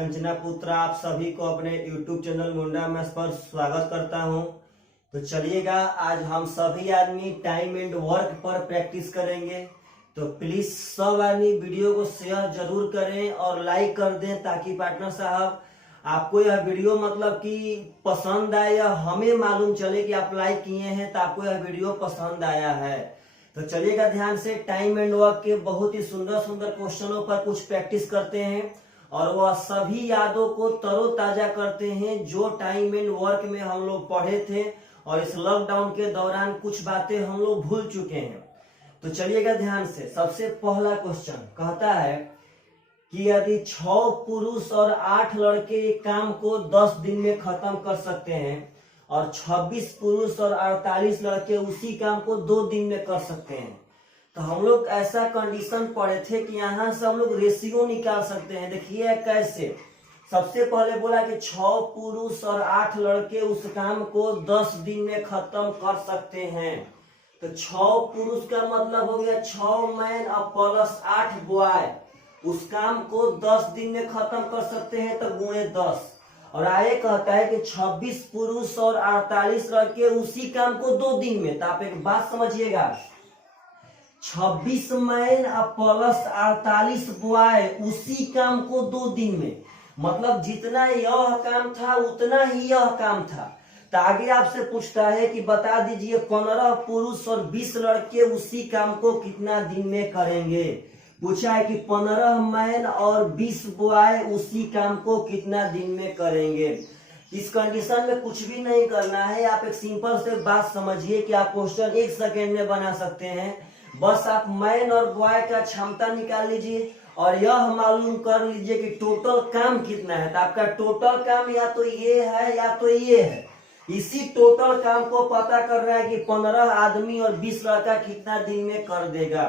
कंचना पुत्र आप सभी को अपने YouTube चैनल मुंडा मैथ्स पर स्वागत करता हूं। तो चलिएगा आज हम सभी आदमी टाइम एंड वर्क पर प्रैक्टिस करेंगे। तो प्लीज सब आदमी वीडियो को शेयर जरूर करें और लाइक कर दें ताकि पार्टनर साहब आपको यह वीडियो मतलब कि पसंद आए या हमें मालूम चले कि आप लाइक किए हैं तो आपको यह वीडियो पसंद आया है। तो चलिएगा ध्यान से टाइम एंड वर्क के बहुत ही सुंदर सुंदर क्वेश्चनों पर कुछ प्रैक्टिस करते हैं और वह सभी यादों को तरोताजा करते हैं जो टाइम एंड वर्क में हम लोग पढ़े थे और इस लॉकडाउन के दौरान कुछ बातें हम लोग भूल चुके हैं। तो चलिएगा ध्यान से। सबसे पहला क्वेश्चन कहता है कि यदि 6 पुरुष और 8 लड़के एक काम को 10 दिन में खत्म कर सकते हैं और 26 पुरुष और 48 लड़के उसी काम को 2 दिन में कर सकते हैं, तो हम लोग ऐसा कंडीशन पढ़े थे कि यहाँ से हम लोग रेशियो निकाल सकते हैं। देखिए कैसे। सबसे पहले बोला कि 6 पुरुष और 8 लड़के उस काम को 10 दिन में खत्म कर सकते हैं। तो 6 पुरुष का मतलब हो गया 6 मैन और प्लस 8 बॉय उस काम को 10 दिन में खत्म कर सकते हैं, तो गुणे 10। और आगे कहता है कि 26 पुरुष और 48 लड़के उसी काम को 2 दिन में। तो आप एक बात समझिएगा, 26 मैन और प्लस 48 बॉय उसी काम को 2 दिन में, मतलब जितना यह काम था उतना ही यह काम था। तो आगे आपसे पूछता है कि बता दीजिए 15 पुरुष और 20 लड़के उसी काम को कितना दिन में करेंगे। पूछा है कि 15 मैन और 20 बॉय उसी काम को कितना दिन में करेंगे। इस कंडीशन में कुछ भी नहीं करना है, आप एक सिंपल से बात समझिए कि आप क्वेश्चन 1 सेकेंड में बना सकते हैं। बस आप मैन और बॉय का क्षमता निकाल लीजिए और यह मालूम कर लीजिए कि टोटल काम कितना है। तो आपका टोटल काम या तो ये है या तो ये है। इसी टोटल काम को पता कर रहा है कि 15 आदमी और 20 लड़का कितना दिन में कर देगा।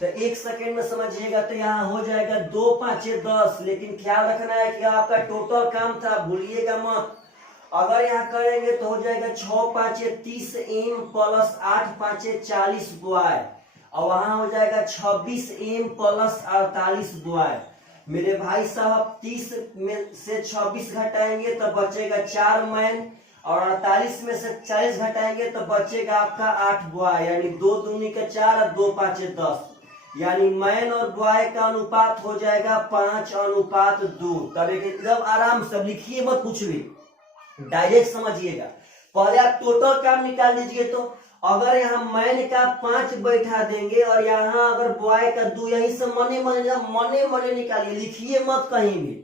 तो 1 सेकेंड में समझिएगा तो यहाँ हो जाएगा 2 5 10। लेकिन ख्याल रखना है कि आपका टोटल काम था, भूलिएगा मत। अगर यहाँ करेंगे तो हो जाएगा 6 5 30 एम प्लस 8 5 40 बॉय और वहां हो जाएगा 26 एम प्लस 48 बॉय। मेरे भाई साहब 30 में से 26 घटाएंगे तो बचेगा 4 मैन और 48 में से 40 घटाएंगे तो बचेगा आपका 8 बॉय, यानी 2 दूनी का 4 और 2 5 10, यानी मैन और बॉय का अनुपात हो जाएगा 5:2। तब एकदम आराम से लिखिए मत कुछ भी, डायरेक्ट समझिएगा। पहले आप टोटल काम निकाल लीजिए। तो अगर यहाँ मैन का 5 बैठा देंगे और यहाँ अगर बॉय का 2, यहीं से मने मने निकालिए, लिखिए मत कहीं भी।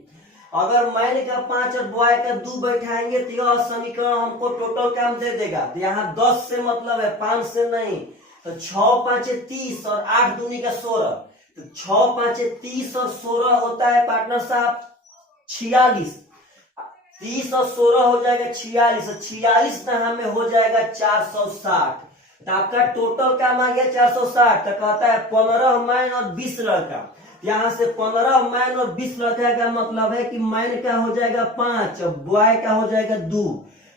अगर मैन का 5 और बॉय का 2 बैठाएंगे तो यह समीकरण हमको टोटल काम दे देगा। तो यहाँ 10 से मतलब है, 5 से नहीं। तो 6 5 30 और 8 दूनी का 16। तो 6 5 30 और 16 होता है पार्टनर साहब 46। 30 और 16 हो जाएगा 46 और 46 यहाँ में हो जाएगा 460। तो आपका टोटल काम आ गया 460। तो कहता है 15 मैन और 20 लड़का। यहाँ से 15 मैन और 20 लड़का का मतलब है कि मैन का हो जाएगा 5 और बॉय का हो जाएगा 2।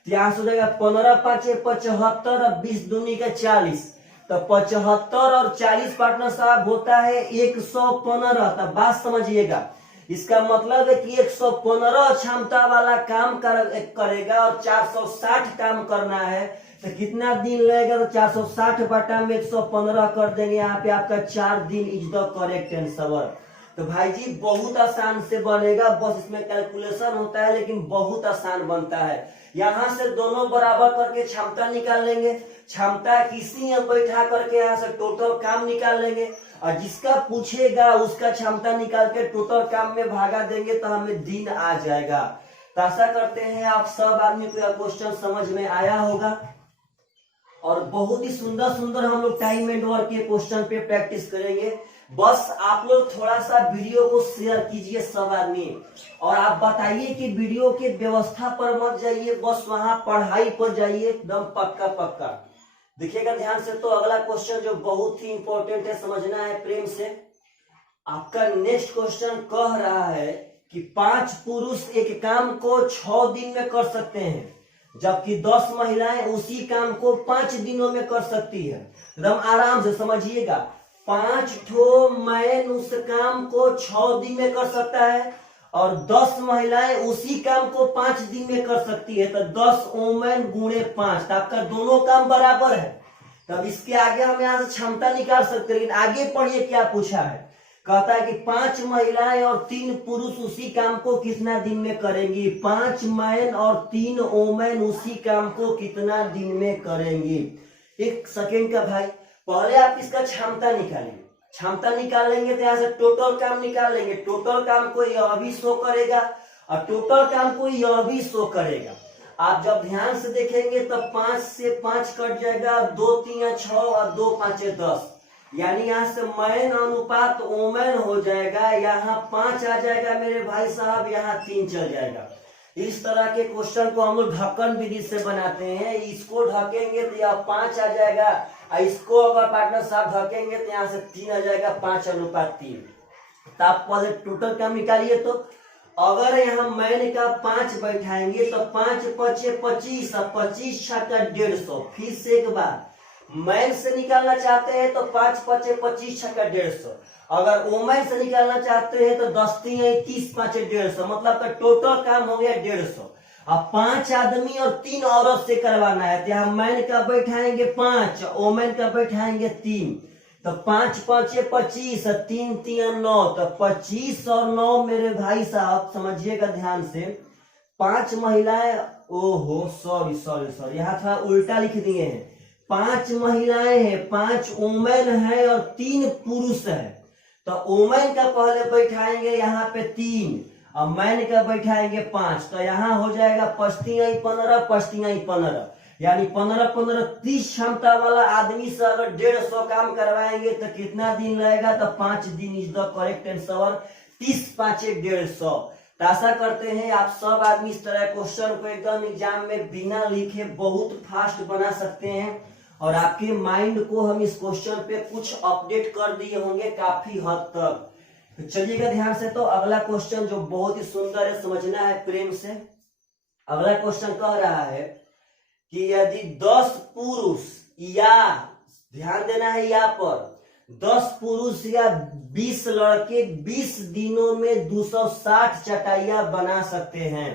तो यहाँ से हो जाएगा 15 5 75 और 20 दूनी का 40। तो 75 और 40 पार्टनर साहब होता है 115। तो बात समझिएगा, इसका मतलब है कि 115 क्षमता वाला काम करेगा और 460 काम करना है। तो कितना दिन लगेगा? तो 460 बटा में 115 कर देंगे। यहाँ पे आपका 4 दिन इज द करेक्ट आंसर। तो भाई जी बहुत आसान से बनेगा, बस इसमें कैलकुलेशन होता है लेकिन बहुत आसान बनता है। यहाँ से दोनों बराबर करके क्षमता निकाल लेंगे, क्षमता किसी में बैठा करके यहाँ से टोटल काम निकाल लेंगे और जिसका पूछेगा उसका क्षमता निकाल के टोटल काम में भागा देंगे तो हमें दिन आ जाएगा। तो आशा करते हैं आप सब आदमी को यह क्वेश्चन समझ में आया होगा और बहुत ही सुंदर सुंदर हम लोग टाइम एंड वर्क के क्वेश्चन पे प्रैक्टिस करेंगे। बस आप लोग थोड़ा सा वीडियो को शेयर कीजिए सब आदमी और आप बताइए कि वीडियो के व्यवस्था पर मत जाइए, बस वहां पढ़ाई पर जाइए एकदम पक्का पक्का। देखिएगा ध्यान से। तो अगला क्वेश्चन जो बहुत ही इंपॉर्टेंट है, समझना है प्रेम से। आपका नेक्स्ट क्वेश्चन कह रहा है कि 5 पुरुष एक काम को 6 दिन में कर सकते हैं जबकि 10 महिलाएं उसी काम को 5 दिनों में कर सकती है। एकदम आराम से समझिएगा। 5 ठो मैन उस काम को 6 दिन में कर सकता है और 10 महिलाएं उसी काम को 5 दिन में कर सकती है, तो 10 ओमेन गुणे 5, तो आपका दोनों काम बराबर है। तब इसके आगे हम यहाँ से क्षमता निकाल सकते हैं, लेकिन आगे पढ़िए क्या पूछा है। कहता है कि 5 महिलाएं और 3 पुरुष उसी काम को कितना दिन में करेंगी। 5 मैन और 3 ओमेन उसी काम को कितना दिन में करेंगी। एक सेकेंड का भाई, पहले आप इसका क्षमता निकालिए। क्षमता निकालेंगे तो यहाँ से टोटल काम निकाल लेंगे। टोटल काम को यह भी शो करेगा और टोटल काम को यह भी शो करेगा। आप जब ध्यान से देखेंगे तो 5 से 5 कट जाएगा, 2 3 6 और 2 5 10, यानी यहाँ से मैन अनुपात ओमेन हो जाएगा। यहाँ 5 आ जाएगा मेरे भाई साहब, यहाँ 3 चल जाएगा। इस तरह के क्वेश्चन को हम लोग ढक्कन विधि से बनाते हैं। इसको ढकेंगे तो यह 5 आ जाएगा, और इसको अगर पार्टनर साहब ढकेंगे तो यहाँ से 3 आ जाएगा, 5 अनुपात 3। तो आप पहले टोटल काम निकालिए। तो अगर यहाँ मैन का 5 बैठाएंगे तो 5 5 25 और 25 छक्का 150। फिर से एक बार, मैन से निकालना चाहते हैं तो 5 5 25 छक्का 150। अगर ओमेन से निकालना चाहते हैं तो 10 3 30 5 150, मतलब का टोटल काम हो गया 150। अब 5 आदमी और 3 औरत से करवाना है, तो यहाँ मैन का बैठाएंगे 5, ओमेन का बैठाएंगे 3, तो 5 5 25 और 3 3 9, तो 25 और 9 मेरे भाई साहब समझिएगा ध्यान से। 5 महिलाएं, ओहो सॉरी यहाँ थोड़ा उल्टा लिख दिए हैं। 5 महिलाएं हैं, 5 ओमेन है और 3 पुरुष है। तो ओमेन का पहले बैठाएंगे यहाँ पे 3 और मैन का बैठाएंगे 5, तो यहाँ हो जाएगा 5 3 15, 5 3 15, यानी 15 15 30 क्षमता वाला आदमी से अगर 150 काम करवाएंगे तो कितना दिन लगेगा। तो 5 दिन इज द करेक्ट आंसर। 30 5 150। तो आशा करते हैं आप सब आदमी इस तरह क्वेश्चन को एकदम एग्जाम में बिना लिखे बहुत फास्ट बना सकते हैं, और आपके माइंड को हम इस क्वेश्चन पे कुछ अपडेट कर दिए होंगे काफी हद तक। तो चलिएगा ध्यान से। तो अगला क्वेश्चन जो बहुत ही सुंदर है, समझना है प्रेम से। अगला क्वेश्चन कह रहा है कि यदि 10 पुरुष या, ध्यान देना है यहाँ पर, 10 पुरुष या 20 लड़के 20 दिनों में 260 चटाइयां बना सकते हैं,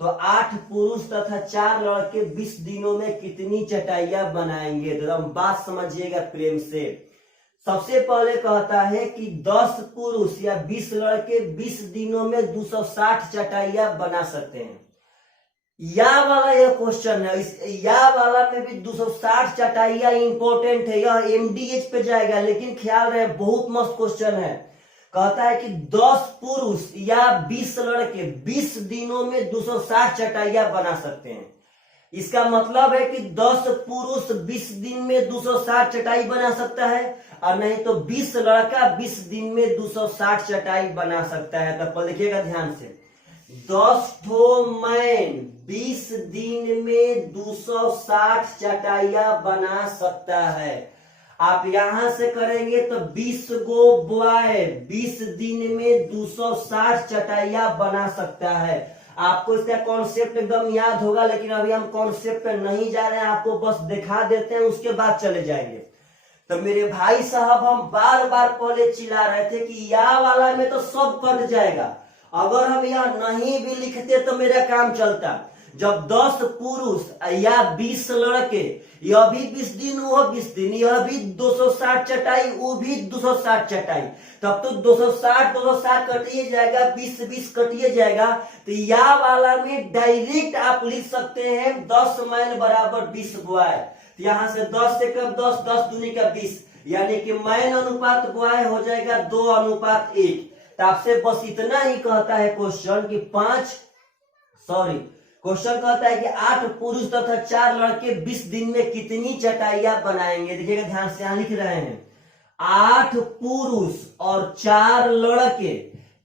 तो 8 पुरुष तथा 4 लड़के 20 दिनों में कितनी चटाइयां बनाएंगे। तो हम बात समझिएगा प्रेम से। सबसे पहले कहता है कि 10 पुरुष या 20 लड़के 20 दिनों में 260 चटाइयां बना सकते हैं। या वाला यह क्वेश्चन है, इस या वाला में भी 260 चटाइयां इंपॉर्टेंट है, यह एमडीएच पे जाएगा, लेकिन ख्याल रहे बहुत मस्त क्वेश्चन है। कहता है कि 10 पुरुष या 20 लड़के 20 दिनों में 260 चटाइयां बना सकते हैं। इसका मतलब है कि 10 पुरुष 20 दिन में 260 चटाई बना सकता है, और नहीं तो 20 लड़का 20 दिन में 260 चटाई बना सकता है। तो देखिएगा ध्यान से, 10 ठो मैन 20 दिन में 260 चटाइयां बना सकता है। आप यहां से करेंगे तो 20 गो बॉय 20 दिन में 260 चटाइयां बना सकता है। आपको इसका कॉन्सेप्ट एकदम याद होगा, लेकिन अभी हम कॉन्सेप्ट पे नहीं जा रहे हैं, आपको बस दिखा देते हैं, उसके बाद चले जाएंगे। तो मेरे भाई साहब हम बार बार पहले चिल्ला रहे थे कि या वाला में तो सब कट जाएगा, अगर हम यहाँ नहीं भी लिखते तो मेरा काम चलता। जब 10 पुरुष या 20 लड़के, यह भी 20 दिन वह 20 दिन, यह भी 260 चटाई वो भी 260 चटाई, तब तो 260 कटिए जाएगा, 20 20 कटिए जाएगा। तो या वाला में डायरेक्ट आप लिख सकते हैं 10 मैन बराबर 20 बॉय। तो यहाँ से 10 से कब 10, 10 दूनी का 20, यानी कि मैन अनुपात बॉय हो जाएगा 2 अनुपात 1। तो आपसे बस इतना ही कहता है क्वेश्चन कि क्वेश्चन कहता है कि 8 पुरुष तथा 4 लड़के 20 दिन में कितनी चटाइयां बनाएंगे। देखिएगा ध्यान से, यहां लिख रहे हैं 8 पुरुष और 4 लड़के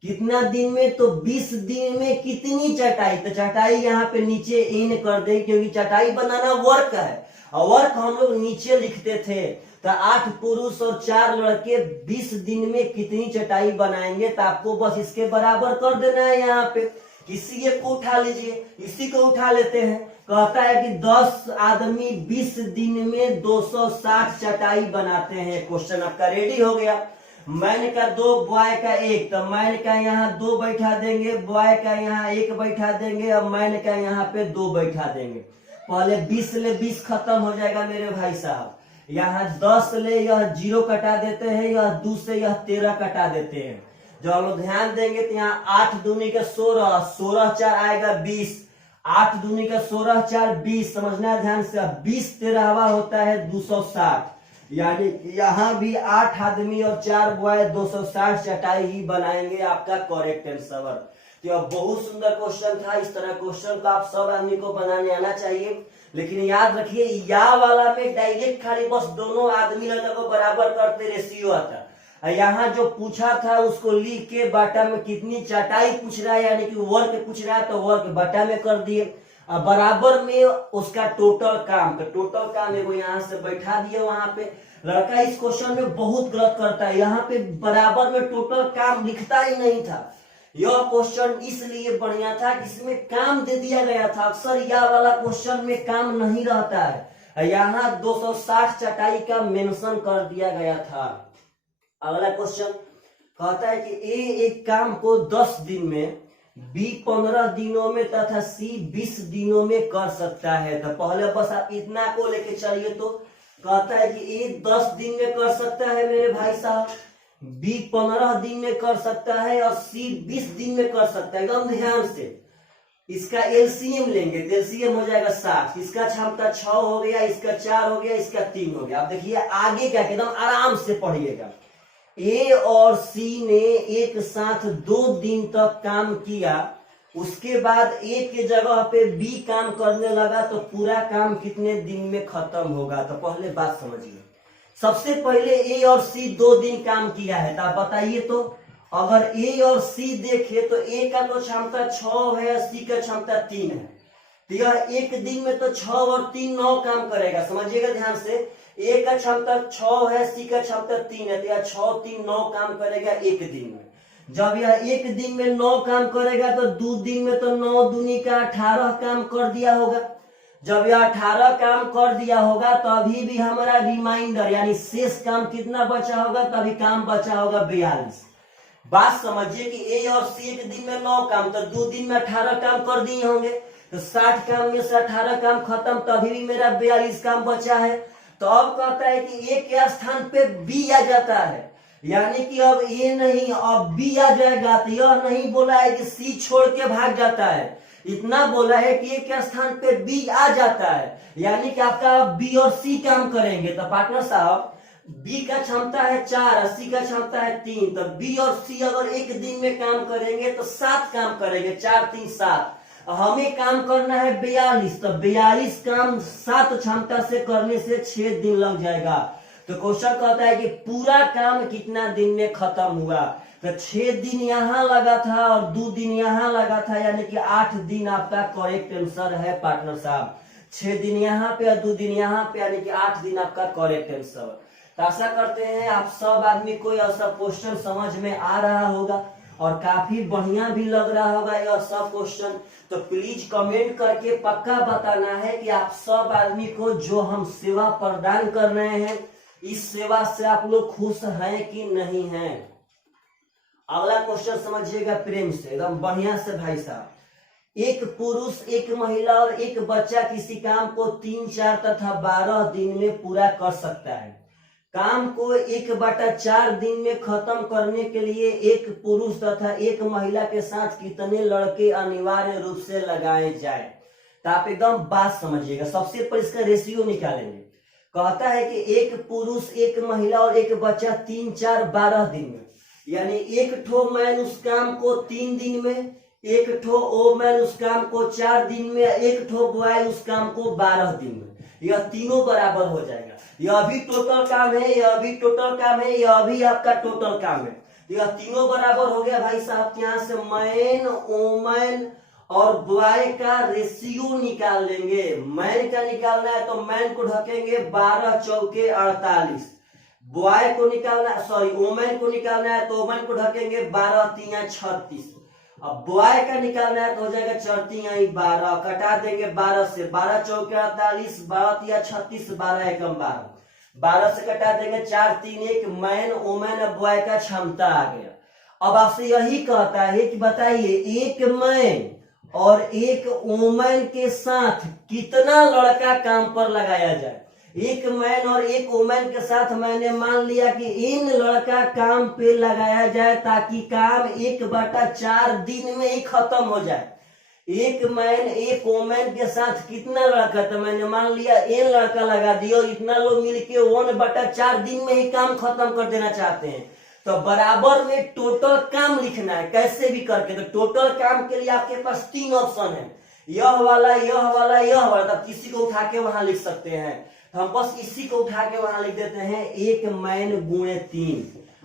कितना दिन में, तो 20 दिन में कितनी चटाई। तो चटाई यहाँ पे नीचे इन कर दे, क्योंकि चटाई बनाना वर्क है और वर्क हम लोग नीचे लिखते थे। तो 8 पुरुष और 4 लड़के 20 दिन में कितनी चटाई बनाएंगे। तो आपको बस इसके बराबर कर देना है। यहाँ पे किसी एक को उठा लीजिए, इसी को उठा लेते हैं। कहता है कि 10 आदमी 20 दिन में 260 चटाई बनाते हैं। क्वेश्चन आपका रेडी हो गया। मैन का 2 बॉय का 1, तो मैन का यहाँ 2 बैठा देंगे, बॉय का यहाँ 1 बैठा देंगे और मैन का यहाँ पे 2 बैठा देंगे। पहले 20 ले 20 खत्म हो जाएगा मेरे भाई साहब। यहाँ 10 ले यह 0 कटा देते हैं, यह 2 से यह 13 कटा देते हैं। जब हम लोग ध्यान देंगे तो यहाँ 8 दूनी का 16, 16 4 आएगा 20, 8 दूनी का 16 4 20, समझना है ध्यान से। 20 13वां होता है 260, यानी यहाँ भी 8 आदमी और 4 बॉय 260 चटाई ही बनाएंगे आपका करेक्ट आंसर। तो यह बहुत सुंदर क्वेश्चन था। इस तरह क्वेश्चन को आप सब आदमी को बनाने आना चाहिए। लेकिन याद रखिए या वाला में डायरेक्ट खाली बस दोनों आदमी लड़का को बराबर करते रेशियो आता। यहाँ जो पूछा था उसको लिख के बाटा में कितनी चटाई पूछ रहा है, यानी कि वर्क पूछ रहा है तो वर्क बाटा में कर दिए। बराबर में उसका टोटल काम एगो यहाँ से बैठा दिए वहां पे। लड़का इस क्वेश्चन में बहुत गलत करता है, यहाँ पे बराबर में टोटल काम लिखता ही नहीं था। यह क्वेश्चन इसलिए बढ़िया था कि इसमें काम दे दिया गया था। अक्सर यह वाला क्वेश्चन में काम नहीं रहता है, यहाँ 260 चटाई का मेंशन कर दिया गया था। अगला क्वेश्चन कहता है कि ए एक काम को 10 दिन में, बी 15 दिनों में तथा सी 20 दिनों में कर सकता है। तो पहले बस आप इतना को लेके चलिए। तो कहता है कि ए 10 दिन में कर सकता है मेरे भाई साहब, बी 15 दिन में कर सकता है और सी 20 दिन में कर सकता है। एकदम ध्यान से इसका एलसीएम लेंगे तो एलसीएम हो जाएगा 60, इसका क्षमता 6 हो गया, इसका 4 हो गया, इसका 3 हो गया। आप देखिए आगे क्या, एकदम आराम से पढ़िएगा। ए और सी ने एक साथ 2 दिन तक काम किया, उसके बाद ए के जगह पे बी काम करने लगा, तो पूरा काम कितने दिन में खत्म होगा। तो पहले बात समझिए। सबसे पहले ए और सी 2 दिन काम किया है, तो आप बताइए तो अगर ए और सी देखे तो ए का तो क्षमता 6 है, सी का क्षमता 3 है, तो यह एक दिन में तो 6 और 3 9 काम करेगा। समझिएगा ध्यान से, ए का क्षमता 6 है, सी का क्षमता 3 है, तो यह 6 3 9 काम करेगा एक दिन में। जब यह एक दिन में 9 काम करेगा तो 2 दिन में तो 9 दूनी का 18 काम कर दिया होगा। जब यह 18 काम कर दिया होगा तो अभी भी हमारा रिमाइंडर यानी शेष काम कितना बचा होगा, तो अभी काम बचा होगा 42। बात समझिए कि ए और सी एक दिन में 9 काम, तो 2 दिन में 18 काम कर दिए होंगे, तो 60 काम में से 18 काम खत्म, तो अभी भी मेरा 42 काम बचा है। तो अब कहता है कि ए के स्थान पे बी आ जाता है, यानी कि अब ए नहीं अब बी आ जाएगा। तो यह नहीं बोला है कि सी छोड़ के भाग जाता है, इतना बोला है कि ए के स्थान पे बी आ जाता है, यानी कि आपका बी और सी काम करेंगे। तो पार्टनर साहब बी का क्षमता है 4, सी का क्षमता है 3, तो बी और सी अगर एक दिन में काम करेंगे तो 7 काम करेंगे, 4 3 7। हमें काम करना है 42, तो 42 काम 7 क्षमता से करने से 6 दिन लग जाएगा। तो क्वेश्चन कहता है कि पूरा काम कितना दिन में खत्म हुआ, तो 6 दिन यहाँ लगा था और 2 दिन यहाँ लगा था, यानी कि 8 दिन आपका करेक्ट आंसर है पार्टनर साहब। 6 दिन यहाँ पे और 2 दिन यहाँ पे, यानी कि 8 दिन आपका करेक्ट आंसर। तो आशा करते हैं आप सब आदमी को यह सब क्वेश्चन समझ में आ रहा होगा और काफी बढ़िया भी लग रहा होगा यह सब क्वेश्चन। तो प्लीज कमेंट करके पक्का बताना है कि आप सब आदमी को जो हम सेवा प्रदान कर रहे हैं, इस सेवा से आप लोग खुश हैं कि नहीं हैं। अगला क्वेश्चन समझिएगा प्रेम से, एकदम बढ़िया से भाई साहब। एक पुरुष, एक महिला और एक बच्चा किसी काम को 3 4 तथा 12 दिन में पूरा कर सकता है। काम को 1/4 दिन में खत्म करने के लिए एक पुरुष तथा एक महिला के साथ कितने लड़के अनिवार्य रूप से लगाए जाए। तो आप एकदम बात समझिएगा। सबसे पहले इसका रेशियो निकालेंगे। कहता है कि एक पुरुष, एक महिला और एक बच्चा 3 4 12 दिन में, यानी एक ठो मैन उस काम को 3 दिन में, एक ठो ओ मैन उस काम को 4 दिन में, एक ठो बॉय उस काम को 12 दिन में। यह तीनों बराबर हो जाएगा। यह भी टोटल काम है, यह भी टोटल काम है, यह भी आपका टोटल काम है। यह तीनों बराबर हो गया भाई साहब। यहाँ से मैन, वोमेन और बॉय का रेशियो निकाल लेंगे। मैन का निकालना है तो मैन को ढकेंगे 12 चौके 48, बॉय को निकालना, सॉरी वोमेन को निकालना है तो वोमेन को ढकेंगे 12 3 36। अब बॉय का निकालना है तो हो जाएगा 4 3 12, कटा देंगे 12 से, 12 चौके 48, 12 3 36, 12 एकम 12। 12 से घटा देंगे 4 3 1, मैन वोमेन बॉय का क्षमता आ गया। अब आपसे यही कहता है कि बताइए एक मैन और एक वोमेन के साथ कितना लड़का काम पर लगाया जाए। एक मैन और एक वोमेन के साथ मैंने मान लिया कि इन लड़का काम पे लगाया जाए ताकि काम 1/4 दिन में ही खत्म हो जाए। एक मैन एक वोमेन के साथ कितना लड़का, तो मैंने मान लिया एन लड़का लगा दिया, इतना लोग मिलके 1/4 दिन में ही काम खत्म कर देना चाहते हैं। तो बराबर में टोटल काम लिखना है कैसे भी करके। तो टोटल काम के लिए आपके पास 3 ऑप्शन है, यह वाला, यह वाला, यह वाला। तब किसी को उठा के वहां लिख सकते हैं। तो हम बस इसी को उठा के वहां लिख देते हैं, एक मैन गुणे 3।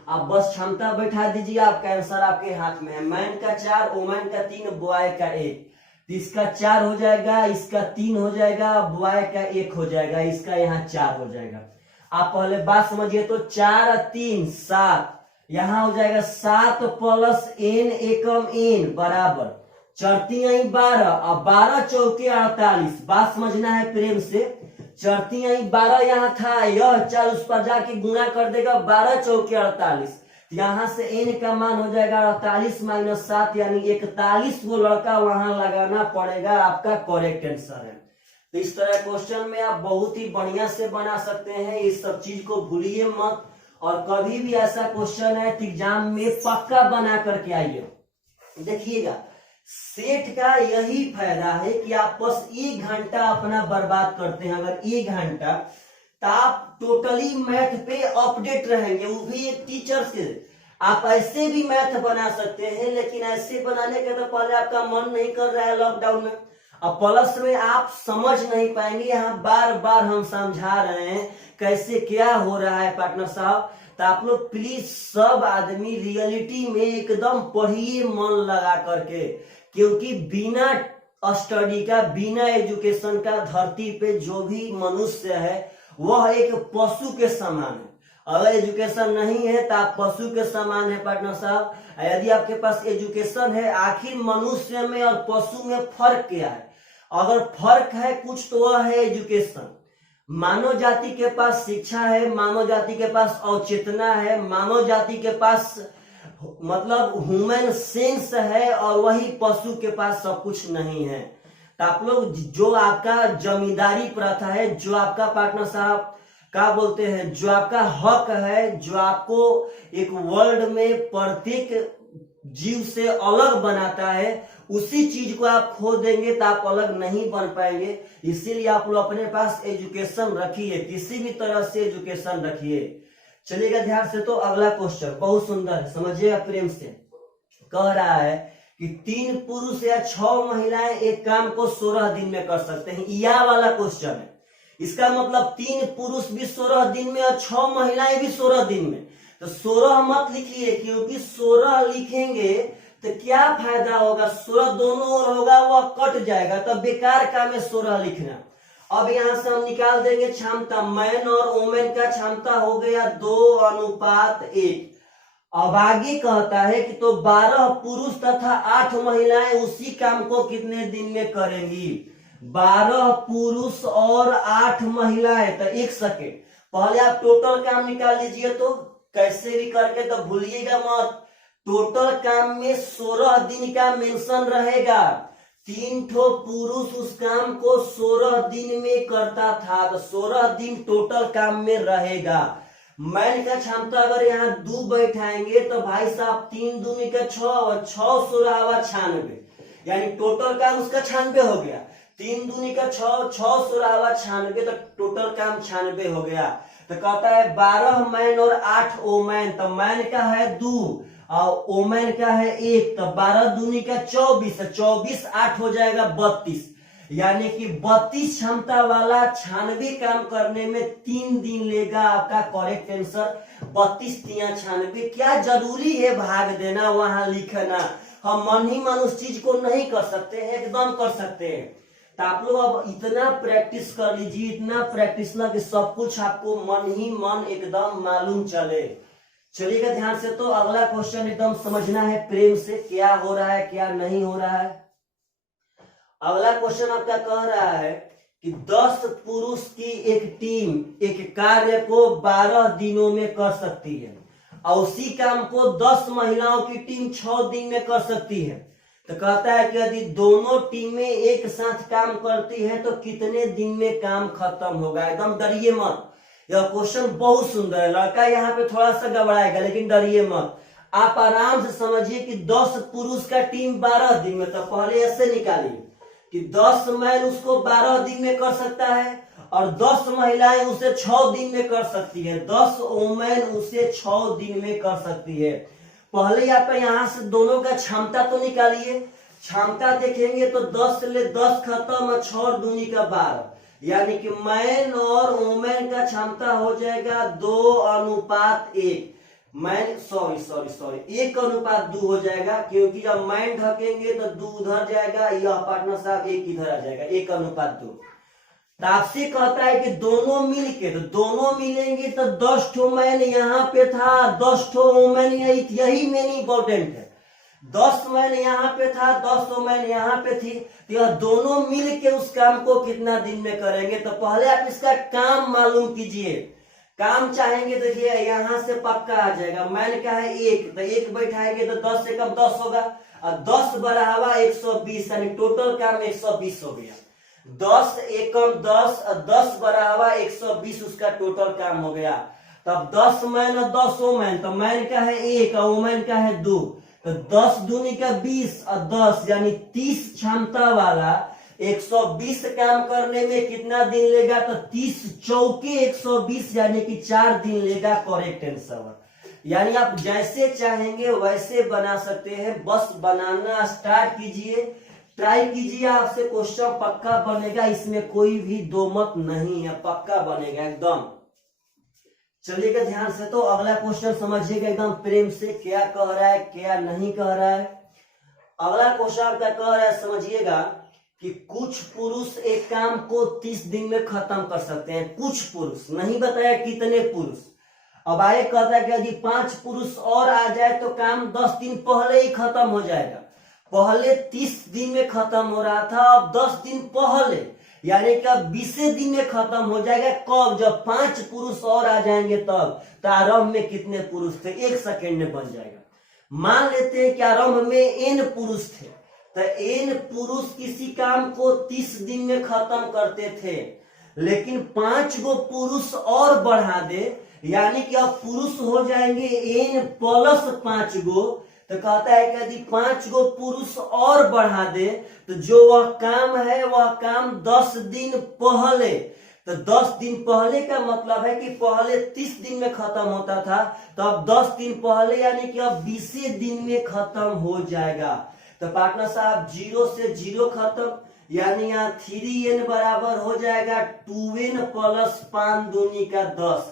आप बस क्षमता बैठा दीजिए, आपका आंसर आपके हाथ में है। मैन का 4, वोमेन का 3, बॉय का 1। इसका 4 हो जाएगा, इसका 3 हो जाएगा, बॉय का 1 हो जाएगा, इसका यहाँ 4 हो जाएगा। आप पहले बात समझिए तो 4 और 3 7, यहाँ हो जाएगा 7 प्लस n एकम n बराबर चढ़ती आई 12 और 12 चौके 48। बात समझना है प्रेम से। चढ़ती आई 12 यहाँ था, यह 4 उस पर जाके गुणा कर देगा, 12 चौके 48। यहाँ से n का मान हो जाएगा 48 - 7 यानी 41 वो लड़का वहां लगाना पड़ेगा। आपका करेक्ट आंसर है। तो इस तरह क्वेश्चन में आप बहुत ही बढ़िया से बना सकते हैं। इस सब चीज को भूलिए मत, और कभी भी ऐसा क्वेश्चन है तो एग्जाम में पक्का बना करके आइए। देखिएगा, सेट का यही फायदा है कि आप बस 1 घंटा अपना बर्बाद करते हैं। अगर 1 घंटा, तो आप टोटली मैथ पे अपडेट रहेंगे, वो भी एक टीचर से। आप ऐसे भी मैथ बना सकते हैं, लेकिन ऐसे बनाने के तो पहले आपका मन नहीं कर रहा है लॉकडाउन में, अब प्लस में आप समझ नहीं पाएंगे। यहाँ बार बार हम समझा रहे हैं कैसे क्या हो रहा है पार्टनर साहब। तो आप लोग प्लीज सब आदमी रियलिटी में एकदम पढ़िए मन लगा करके, क्योंकि बिना स्टडी का, बिना एजुकेशन का धरती पे जो भी मनुष्य है वह एक पशु के समान है। अगर एजुकेशन नहीं है तो आप पशु के समान है पार्टनर साहब। यदि आपके पास एजुकेशन है, आखिर मनुष्य में और पशु में फर्क क्या है? अगर फर्क है कुछ तो वह है एजुकेशन। मानव जाति के पास शिक्षा है, मानव जाति के पास अवचेतना है, मानव जाति के पास मतलब ह्यूमन सेंस है, और वही पशु के पास सब कुछ नहीं है। तो आप लोग जो आपका जमींदारी प्रथा है, जो आपका पार्टनर साहब क्या बोलते हैं, जो आपका हक है, जो आपको एक वर्ल्ड में प्रत्येक जीव से अलग बनाता है, उसी चीज को आप खो देंगे तो आप अलग नहीं बन पाएंगे। इसीलिए आप लोग अपने पास एजुकेशन रखिए, किसी भी तरह से एजुकेशन रखिए। चलिएगा ध्यान से। तो अगला क्वेश्चन बहुत सुंदर है, समझिएगा प्रेम से। कह रहा है कि 3 पुरुष या 6 महिलाएं एक काम को 16 दिन में कर सकते हैं। यह वाला क्वेश्चन है। इसका मतलब 3 पुरुष भी 16 दिन में और 6 महिलाएं भी 16 दिन में। तो 16 मत लिखिए, क्योंकि 16 लिखेंगे तो क्या फायदा होगा, 16 दोनों ओर होगा, वह कट जाएगा, तो बेकार काम है 16 लिखना। अब यहां से हम निकाल देंगे क्षमता, मैन और वोमेन का क्षमता हो गया 2:1। अब आगे कहता है कि तो 12 पुरुष तथा 8 महिलाएं उसी काम को कितने दिन में करेंगी? 12 पुरुष और 8 महिलाएं। तो 1 सेकेंड पहले आप टोटल काम निकाल लीजिए, तो कैसे भी करके, तो भूलिएगा मत। टोटल काम में 16 दिन का मेंशन रहेगा। 3 ठो पुरुष उस काम को 16 दिन में करता था, तो 16 दिन टोटल काम में रहेगा। मैन का क्षमता अगर यहाँ 2 बैठाएंगे तो भाई साहब 3 दूनी का 6 और 6 16 96, यानी टोटल काम उसका 96 हो गया। 3 दूनी का 6 6 16 96, तो टोटल काम 96 हो गया। तो कहता है 12 मैन और 8 वोमेन। तो मैन का है 2 और वोमेन का है 1, तो 12 दूनी का 24, 24 8 हो जाएगा 32, यानी कि 32 क्षमता वाला 96 काम करने में 3 दिन लेगा। आपका करेक्ट आंसर 32 3 96। क्या जरूरी है भाग देना, वहां लिखना? हम मन ही मन उस चीज को नहीं कर सकते हैं, एकदम कर सकते हैं। तो आप लोग अब इतना प्रैक्टिस कर लीजिए, इतना प्रैक्टिस ना कि सब कुछ आपको मन ही मन एकदम मालूम चले। चलिएगा ध्यान से। तो अगला क्वेश्चन एकदम समझना है प्रेम से, क्या हो रहा है क्या नहीं हो रहा है। अगला क्वेश्चन आपका कह रहा है कि 10 पुरुष की एक टीम एक कार्य को 12 दिनों में कर सकती है और उसी काम को 10 महिलाओं की टीम 6 दिन में कर सकती है। तो कहता है कि यदि दोनों टीमें एक साथ काम करती है तो कितने दिन में काम खत्म होगा। एकदम डरिए मत, यह क्वेश्चन बहुत सुंदर है। लड़का यहाँ पे थोड़ा सा घबराएगा लेकिन डरिए मत, आप आराम से समझिए कि 10 पुरुष का टीम 12 दिन में, तो पहले ऐसे निकालिए कि 10 मैन उसको 12 दिन में कर सकता है और 10 महिलाएं उसे 6 दिन में कर सकती है। 10 वुमेन उसे 6 दिन में कर सकती है। पहले आप यहाँ से दोनों का क्षमता तो निकालिए। क्षमता देखेंगे तो 10 ले 10 खत्म और 6 दूनी का 12, यानी कि मैन और वुमेन का क्षमता हो जाएगा 2:1। मैन सॉरी 1:2 हो जाएगा, क्योंकि जब मैन ढकेंगे तो 2 उधर जाएगा, यह पार्टनर साहब 1 इधर आ जाएगा, 1:2। तो आपसे कहता है कि दोनों मिलके, तो दोनों मिलेंगे तो 10 ठो मैन यहाँ पे था, 10 ठो वुमेन, यही मेन इंपॉर्टेंट है। 10 मैन यहाँ पे था, 10 वुमेन यहाँ पे थी, तो यह दोनों मिल के उस काम को कितना दिन में करेंगे। तो पहले आप इसका काम मालूम कीजिए। काम चाहेंगे, देखिए यहाँ से पक्का आ जाएगा। मैन क्या है 1, तो 1 बैठाएंगे तो 10 से कम 10 होगा और 10 बढ़ावा 120, यानी टोटल काम 120 हो गया। 10 एकम 10 और 10 बढ़ावा 120 उसका टोटल काम हो गया। तब 10 मैन और 10 वुमेन, तो मैन का है 1 और वुमेन का है 2, तो 10 दूनी का 20 और 10 यानी 30 क्षमता वाला 120 काम करने में कितना दिन लेगा, तो 30 चौके 120 यानी कि 4 दिन लेगा। Correct answer. यानी आप जैसे चाहेंगे वैसे बना सकते हैं, बस बनाना स्टार्ट कीजिए, ट्राई कीजिए, आपसे क्वेश्चन पक्का बनेगा, इसमें कोई भी दो मत नहीं है, पक्का बनेगा एकदम। चलिएगा ध्यान से, तो अगला क्वेश्चन समझिएगा एकदम प्रेम से, क्या कह रहा है क्या नहीं कह रहा है। अगला क्वेश्चन आपका कह रहा है, समझिएगा कि कुछ पुरुष एक काम को 30 दिन में खत्म कर सकते हैं। कुछ पुरुष, नहीं बताया कितने पुरुष। अब आगे कहता है कि यदि 5 पुरुष और आ जाए तो काम 10 दिन पहले ही खत्म हो जाएगा। पहले 30 दिन में खत्म हो रहा था, अब 10 दिन पहले, यानी कि अब 20 दिन में खत्म हो जाएगा। कब? जब 5 पुरुष और आ जाएंगे तब। तो आरंभ में कितने पुरुष थे? 1 सेकेंड में बन जाएगा। मान लेते हैं कि आरंभ में n पुरुष थे, तो n पुरुष किसी काम को 30 दिन में खत्म करते थे, लेकिन 5 गो पुरुष और बढ़ा दे, यानी कि अब पुरुष हो जाएंगे n प्लस 5 गो। तो कहता है कि यदि 5 गो पुरुष और बढ़ा दे तो जो वह काम है वह काम 10 दिन पहले। तो 10 दिन पहले का मतलब है कि पहले 30 दिन में खत्म होता था, तो अब 10 दिन पहले यानी कि अब 20 दिन में खत्म हो जाएगा। तो पार्टनर साहब 0 से 0 खत्म, यानी यहाँ 3n बराबर हो जाएगा 2n प्लस 5 दूनी का 10,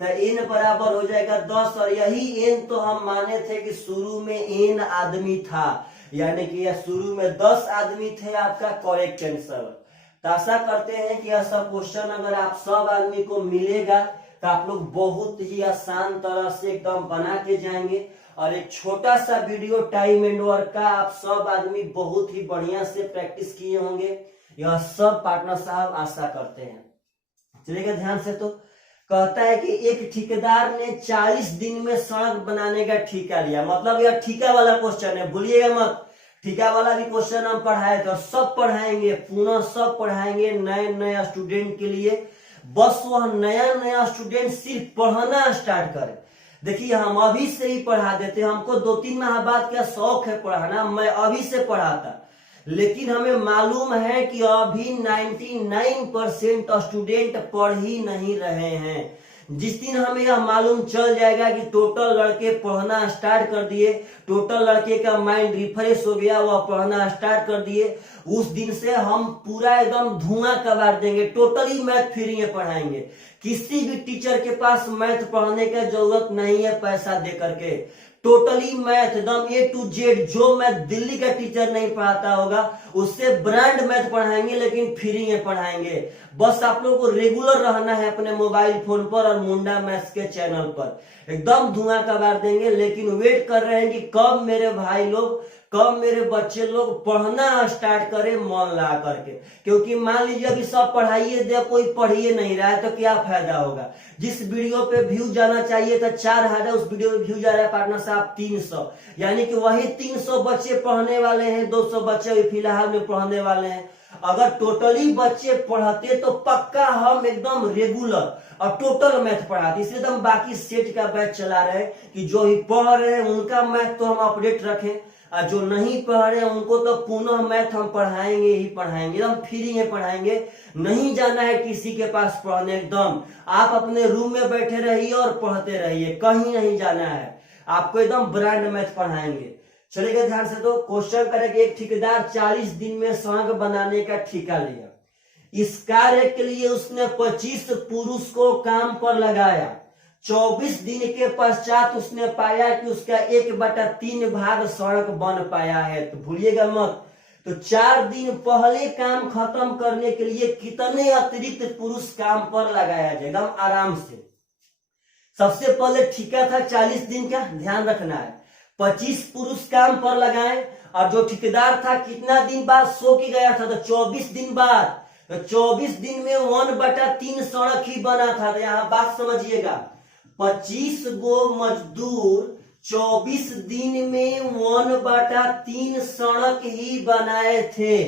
तो n बराबर हो जाएगा 10। और यही n तो हम माने थे कि शुरू में n आदमी था, यानी कि यह शुरू में 10 आदमी थे। आपका करेक्ट आंसर। तो आशा करते हैं कि यह सब क्वेश्चन अगर आप सब आदमी को मिलेगा तो आप लोग बहुत ही आसान तरह से एकदम बना के जाएंगे। और एक छोटा सा वीडियो टाइम एंड वर्क का आप सब आदमी बहुत ही बढ़िया से प्रैक्टिस किए होंगे, यह सब पार्टनर साहब आशा करते हैं। चलिएगा ध्यान से, तो कहता है कि एक ठेकेदार ने 40 दिन में सड़क बनाने का ठेका लिया। मतलब यह ठेका वाला क्वेश्चन है, भूलिएगा मत। ठेका वाला भी क्वेश्चन हम पढ़ाए थे, सब पढ़ाएंगे, पुनः सब पढ़ाएंगे नए नए स्टूडेंट के लिए। बस वह नया नया स्टूडेंट सिर्फ पढ़ना स्टार्ट करे। देखिए हम अभी से ही पढ़ा देते, हमको 2-3 माह बाद क्या शौक है पढ़ाना, मैं अभी से पढ़ाता, लेकिन हमें मालूम है कि अभी 99% स्टूडेंट पढ़ ही नहीं रहे हैं। जिस दिन हमें यह मालूम चल जाएगा कि टोटल लड़के पढ़ना स्टार्ट कर दिए, टोटल लड़के का माइंड रिफ्रेश हो गया, वह पढ़ना स्टार्ट कर दिए, उस दिन से हम पूरा एकदम धुआं कबाड़ देंगे। टोटली मैथ फ्री में पढ़ाएंगे, किसी भी टीचर के पास मैथ पढ़ने का जरूरत नहीं है पैसा दे करके। टोटली मैथ एकदम A to Z, जो मैथ दिल्ली का टीचर नहीं पढ़ाता होगा उससे ब्रांड मैथ पढ़ाएंगे, लेकिन फ्री में पढ़ाएंगे। बस आप लोगों को रेगुलर रहना है अपने मोबाइल फोन पर और मुंडा मैथ्स के चैनल पर, एकदम धुआं कबाड़ देंगे। लेकिन वेट कर रहे हैं कि कब मेरे भाई लोग कब मेरे बच्चे लोग पढ़ना स्टार्ट करें मन ला करके। क्योंकि मान लीजिए अभी सब पढ़ाइए दे, कोई पढ़िए नहीं रहा है तो क्या फायदा होगा। जिस वीडियो पे व्यू जाना चाहिए था 4000, उस वीडियो पे व्यू जा रहा है पार्टनर साहब 300, यानी कि वही 300 बच्चे पढ़ने वाले हैं, 200 बच्चे अभी फिलहाल में पढ़ने वाले हैं। अगर टोटली बच्चे पढ़ते तो पक्का हम एकदम रेगुलर और टोटल मैथ पढ़ाते। इसलिए तो हम बाकी सेट का बैच चला रहे हैं कि जो ही पढ़ रहे हैं उनका मैथ तो हम अपडेट रखें, और जो नहीं पढ़ रहे हैं उनको तो पुनः मैथ हम पढ़ाएंगे ही पढ़ाएंगे, एकदम फ्री में पढ़ाएंगे। नहीं जाना है किसी के पास पढ़ने, एकदम आप अपने रूम में बैठे रहिए और पढ़ते रहिए, कहीं नहीं जाना है। आपको एकदम ब्रांड मैथ पढ़ाएंगे। चलेगा ध्यान से। तो क्वेश्चन करेंगे, एक ठेकेदार 40 दिन में सड़क बनाने का ठेका लिया। इस कार्य के लिए उसने 25 पुरुष को काम पर लगाया। 24 दिन के पश्चात उसने पाया कि उसका 1/3 भाग सड़क बन पाया है। तो भूलिएगा मत। तो 4 दिन पहले काम खत्म करने के लिए कितने अतिरिक्त पुरुष काम पर लगाया जाए, एकदम आराम से। सबसे पहले ठेका था 40 दिन का, ध्यान रखना है। 25 पुरुष काम पर लगाए, और जो ठेकेदार था कितना दिन बाद सो के गया था, तो 24 दिन बाद। तो 24 दिन में 1/3 सड़क ही बना था। तो यहाँ बात समझिएगा, 25 गो मजदूर 24 दिन में 1/3 सड़क ही बनाए थे।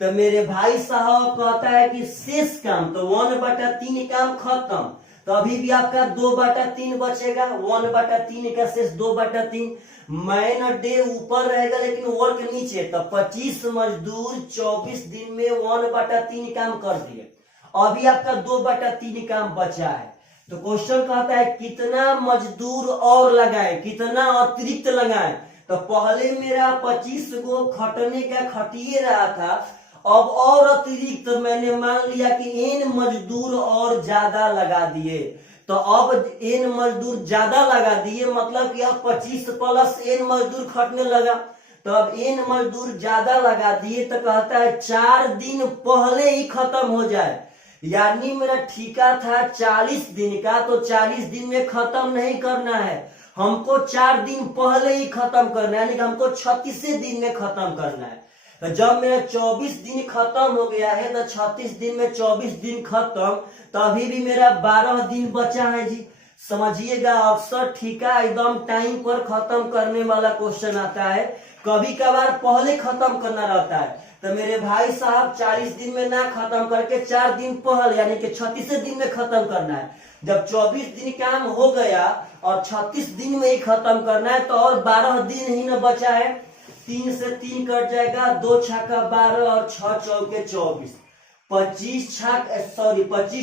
तो मेरे भाई साहब कहता है कि शेष काम, तो 1/3 काम खत्म, तो अभी भी आपका 2/3 बचेगा। 1/3 का शेष 2/3। मैन डे ऊपर रहेगा लेकिन वर्क नीचे। तो 25 मजदूर 24 दिन में 1/3 काम कर दिए, अभी आपका 2/3 काम बचा है। तो क्वेश्चन कहता है कितना मजदूर और लगाए, कितना अतिरिक्त लगाए। तो पहले मेरा 25 गो खटने का खटिए रहा था, अब और अतिरिक्त मैंने मान लिया कि n मजदूर और ज्यादा लगा दिए। तो अब n मजदूर ज्यादा लगा दिए, मतलब कि अब 25 प्लस n मजदूर खटने लगा। तो अब n मजदूर ज्यादा लगा दिए, तो कहता है 4 दिन पहले ही खत्म हो जाए। यानी मेरा ठेका था 40 दिन का, तो 40 दिन में खत्म नहीं करना है, हमको 4 दिन पहले ही खत्म करना है, यानी कि हमको 36 दिन में खत्म करना है। तो जब मेरा 24 दिन खत्म हो गया है, तो 36 दिन में 24 दिन खत्म, तो अभी भी मेरा 12 दिन बचा है जी। समझिएगा, अक्सर ठेका एकदम टाइम पर खत्म करने वाला क्वेश्चन आता है, कभी कभार पहले खत्म करना रहता है। तो मेरे भाई साहब 40 दिन में ना खत्म करके 4 दिन पहले, यानी कि 36 दिन में खत्म करना है। जब 24 दिन काम हो गया और 36 दिन में ही खत्म करना है, तो और 12 दिन ही न बचा है। 3 से 3 कट जाएगा, 2 छक्का 12 और 6 चौके 24। 25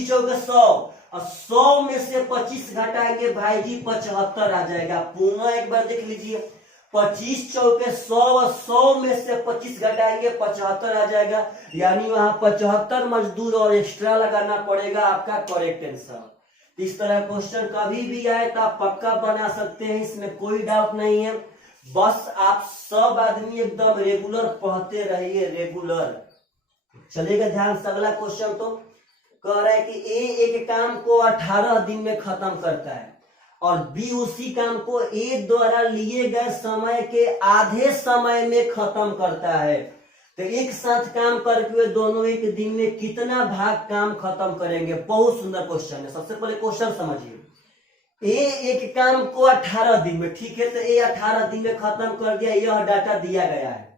चौके 100, और 100 में से 25 घटाएंगे भाई जी 75 आ जाएगा। पुनः एक बार देख लीजिए, 25 चौके 100 और 100 में से 25 घटाएंगे 75 आ जाएगा। यानी वहां 75 मजदूर और एक्स्ट्रा लगाना पड़ेगा, आपका करेक्ट आंसर। इस तरह क्वेश्चन कभी भी आए तो आप पक्का बना सकते हैं, इसमें कोई डाउट नहीं है। बस आप सब आदमी एकदम रेगुलर पढ़ते रहिए, रेगुलर। चलेगा ध्यान से। अगला क्वेश्चन तो कह रहा है कि ए एक काम को 18 दिन में खत्म करता है, और बी उसी काम को ए द्वारा लिए गए समय के आधे समय में खत्म करता है। तो एक साथ काम करके वे दोनों एक दिन में कितना भाग काम खत्म करेंगे। बहुत सुंदर क्वेश्चन है। सबसे पहले क्वेश्चन समझिए, ए एक काम को 18 दिन में, ठीक है, तो ए 18 दिन में खत्म कर दिया, यह डाटा दिया गया है।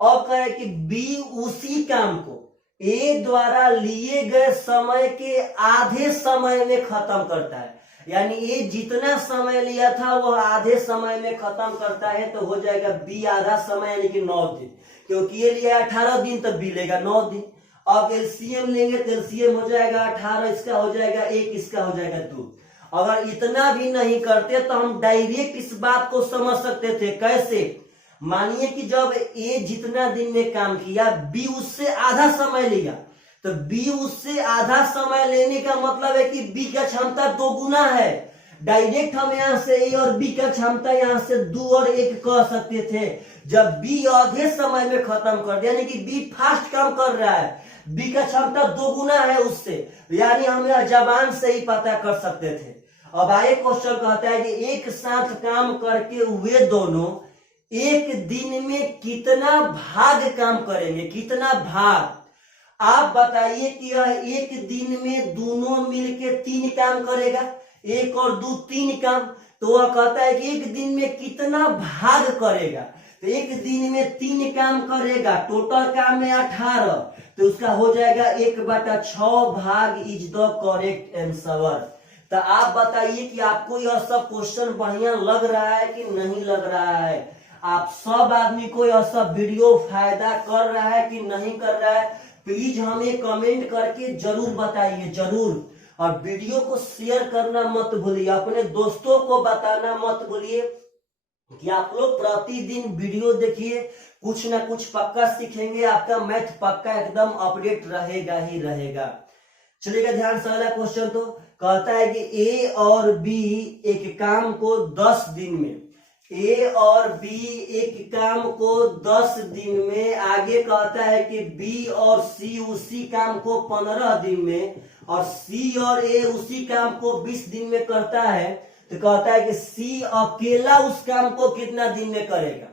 अब कहे कि बी उसी काम को ए द्वारा लिए गए समय के आधे समय में खत्म करता है, यानी ए जितना समय लिया था वह आधे समय में खत्म करता है। तो हो जाएगा बी आधा समय, यानी कि 9 दिन, क्योंकि ये लिया 18 दिन तो बी लेगा 9 दिन। अब एलसीएम लेंगे तो एलसीएम हो जाएगा 18, इसका हो जाएगा 1, इसका हो जाएगा 2। अगर इतना भी नहीं करते तो हम डायरेक्ट इस बात को समझ सकते थे। कैसे? मानिए कि जब ए जितना दिन में काम किया, बी उससे आधा समय लिया, तो बी उससे आधा समय लेने का मतलब है कि बी का क्षमता 2 गुना है। डायरेक्ट हम यहाँ से ए और बी का क्षमता यहाँ से 2 और 1 कह सकते थे। जब बी आधे समय में खत्म कर दिया, यानी कि बी फास्ट काम कर रहा है, बी का क्षमता 2 गुना है उससे, यानी हम जबान से ही पता कर सकते थे। अब आगे क्वेश्चन कहता है कि एक साथ काम करके वे दोनों एक दिन में कितना भाग काम करेंगे, कितना भाग। आप बताइए कि यह एक दिन में दोनों मिलके 3 काम करेगा, 1 और 2 3 काम, तो वह कहता है कि एक दिन में कितना भाग करेगा। तो एक दिन में 3 काम करेगा, टोटल काम है 18, तो उसका हो जाएगा 1/6 भाग इज द करेक्ट आंसर। तो आप बताइए कि आपको यह सब क्वेश्चन बढ़िया लग रहा है कि नहीं लग रहा है। आप सब आदमी को यह सब वीडियो फायदा कर रहा है कि नहीं कर रहा है, प्लीज हमें कमेंट करके जरूर बताइए, जरूर। और वीडियो को शेयर करना मत भूलिए, अपने दोस्तों को बताना मत भूलिए कि आप लोग प्रतिदिन वीडियो देखिए, कुछ ना कुछ पक्का सीखेंगे, आपका मैथ पक्का एकदम अपडेट रहेगा ही रहेगा। चलिएगा ध्यान से अगला क्वेश्चन। तो कहता है कि ए और बी एक काम को 10 दिन में, ए और बी एक काम को 10 दिन में, आगे कहता है कि बी और सी उसी काम को 15 दिन में, और सी और ए उसी काम को 20 दिन में करता है। तो कहता है कि सी अकेला उस काम को कितना दिन में करेगा।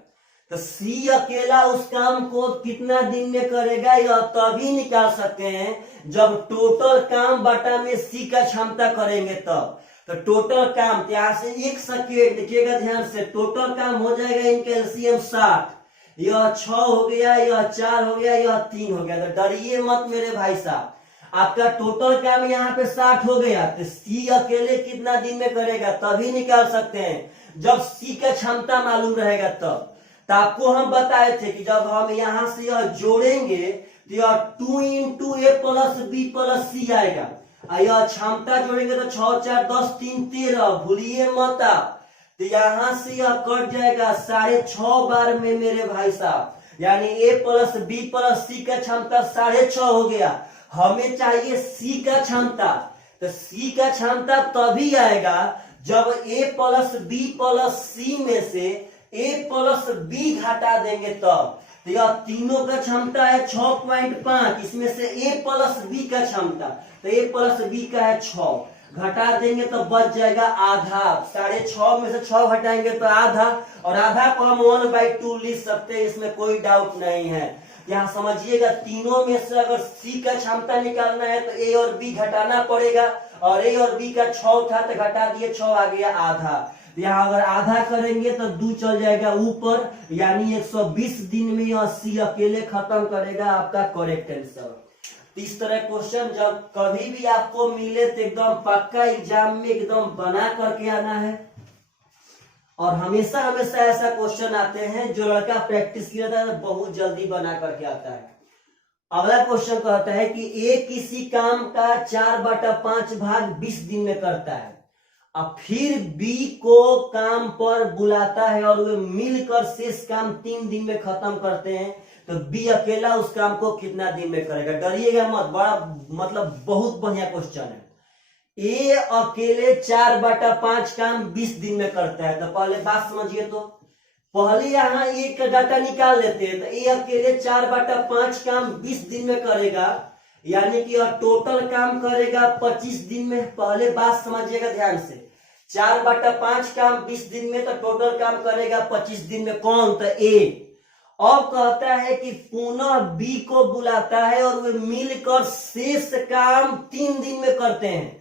तो सी अकेला उस काम को कितना दिन में करेगा, यह तभी निकाल सकते हैं जब टोटल काम बटा में सी का क्षमता करेंगे तब। तो टोटल काम यहां से 1 सेकेंड देखिएगा ध्यान से, टोटल काम हो जाएगा इनके एलसीएम 60, यह 6 हो गया, यह 4 हो गया, यह 3 हो गया। तो डरिए मत मेरे भाई साहब, आपका टोटल काम यहाँ पे 60 हो गया। तो सी अकेले कितना दिन में करेगा तभी निकाल सकते हैं जब सी का क्षमता मालूम रहेगा तब। तो आपको हम बताए थे कि जब हम यहां से यह जोड़ेंगे तो यह 2 × A + B + C आएगा, यह क्षमता जोड़ेंगे तो 6 4 10 3 13, भूलिए मत आप। तो यहां से यह कट जाएगा 6.5 बार में मेरे भाई साहब, यानी A + B + C का क्षमता 6.5 हो गया। हमें चाहिए सी का क्षमता, तो सी का क्षमता तभी आएगा जब A + B + C में से A + B घटा देंगे तब। तो यह तीनों का क्षमता है 6.5, इसमें से A + B का क्षमता, तो A + B का है 6, घटा देंगे तो बच जाएगा आधा। 6.5 में से 6 घटाएंगे तो आधा, और आधा को हम 1/2 लिख सकते हैं, इसमें कोई डाउट नहीं है। यहाँ समझिएगा, तीनों में से अगर सी का क्षमता निकालना है तो ए और बी घटाना पड़ेगा, और ए और बी का 6 था तो घटा दिए 6, आ गया आधा। यहाँ अगर आधा करेंगे तो 2 चल जाएगा ऊपर, यानी 120 दिन में यह सी अकेले खत्म करेगा, आपका करेक्ट आंसर। इस तरह क्वेश्चन जब कभी भी आपको मिले तो एकदम पक्का एग्जाम में एकदम बना करके आना है। और हमेशा हमेशा ऐसा क्वेश्चन आते हैं जो लड़का प्रैक्टिस किया था तो बहुत जल्दी बना करके आता है। अगला क्वेश्चन कहता है कि ए किसी काम का 4/5 भाग 20 दिन में करता है, अब फिर बी को काम पर बुलाता है और वे मिलकर शेष काम 3 दिन में खत्म करते हैं, तो बी अकेला उस काम को कितना दिन में करेगा। डरिएगा मत, बड़ा मतलब बहुत बढ़िया क्वेश्चन है। ए अकेले 4/5 काम 20 दिन में करता है, तो पहले बात समझिए। तो पहले यहाँ ए का डाटा निकाल लेते हैं। तो ए अकेले 4/5 काम 20 दिन में करेगा, यानी कि टोटल काम करेगा 25 दिन में। पहले बात समझिएगा ध्यान से, 4/5 काम 20 दिन में, तो टोटल काम करेगा 25 दिन में। कौन? तो ए। अब कहता है कि पुनः बी को बुलाता है और वे मिलकर शेष काम 3 दिन में करते हैं।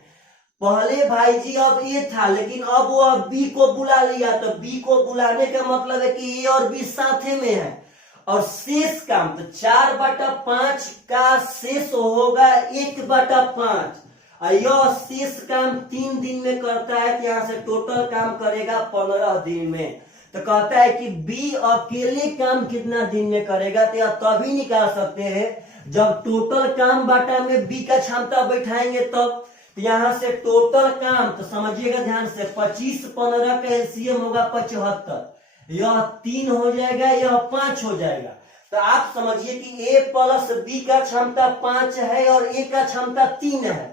पहले भाई जी अब ए था, लेकिन अब वह बी को बुला लिया, तो बी को बुलाने का मतलब है कि ए और बी साथे में है। और शेष काम तो 4/5 का शेष होगा 1/5, यह शेष काम 3 दिन में करता है, तो यहां से टोटल काम करेगा 15 दिन में। तो कहता है कि बी अकेले काम कितना दिन में करेगा, तो यह तभी निकाल सकते हैं जब टोटल काम बाटा में बी का क्षमता बैठाएंगे तब। तो यहां से टोटल काम तो समझिएगा ध्यान से, 25 15 का एलसीएम होगा 75, यह 3 हो जाएगा, यह 5 हो जाएगा। तो आप समझिए कि ए + बी का क्षमता 5 है और ए का क्षमता 3 है।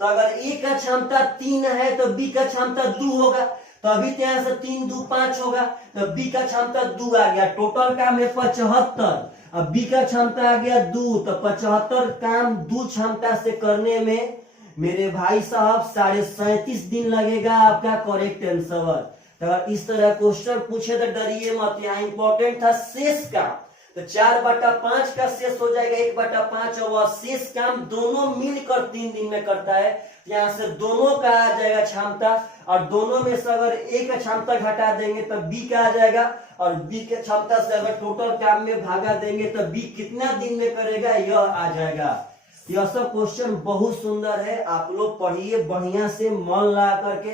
तो अगर ए का क्षमता 3 है तो बी का क्षमता 2 होगा, तो अभी तो यहाँ से 3 2 5 होगा, तो बी का क्षमता 2 आ गया। टोटल काम है 75, अब बी का क्षमता आ गया 2, तो 75 काम 2 क्षमता से करने में मेरे भाई साहब 37.5 दिन लगेगा, आपका करेक्ट आंसर। तो अगर इस तरह क्वेश्चन पूछे तो डरिए मत, यहाँ इंपॉर्टेंट था शेष काम। तो 4/5 का शेष हो जाएगा 1/5, और वह शेष काम दोनों मिलकर 3 दिन में करता है। यहाँ से दोनों का आ जाएगा क्षमता, और दोनों में से अगर एक क्षमता घटा देंगे तो बी का आ जाएगा, और बी के क्षमता से अगर टोटल काम में भागा देंगे तो बी कितना दिन में करेगा यह आ जाएगा। यह सब क्वेश्चन बहुत सुंदर है, आप लोग पढ़िए बढ़िया से मन लगा करके।